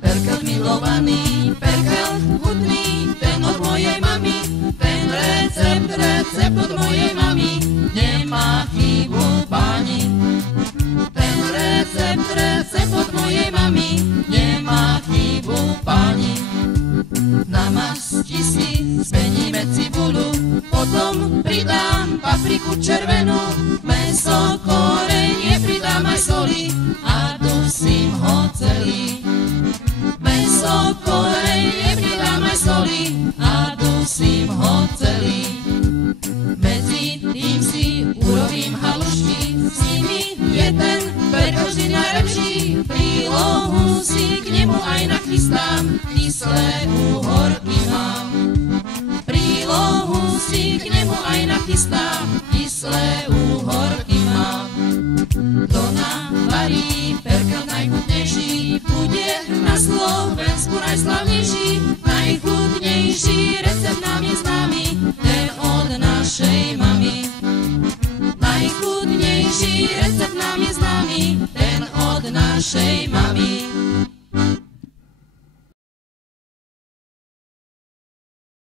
Perkelt milovaný, perkelt chutný, ten od mojej mami, ten recept od mojej mami, nemá chybu páni. Ten recept od mojej mami, nemá chybu páni. Namasti si, speníme cibulu, potom pridám papriku červenú, mäso, korenie, pridám aj soli a dusím ho celý. Mäso, korenie, pridám aj soli a dusím ho celý. Medzi tým si urobím halušky, s nimi je ten perkel vždy najlepší. Prílohu si k nemu aj nachystám, kyslé úhorky mám. Prílohu si k nemu aj nachystám, kyslé úhorky mám. Kto navarí perkel najchutnejší, bude na Slovensku najslavnejší. Najchutnejší recept nám je známy, ten od našej mamy. Najchutnejší recept nám je známy, ten od našej mamy.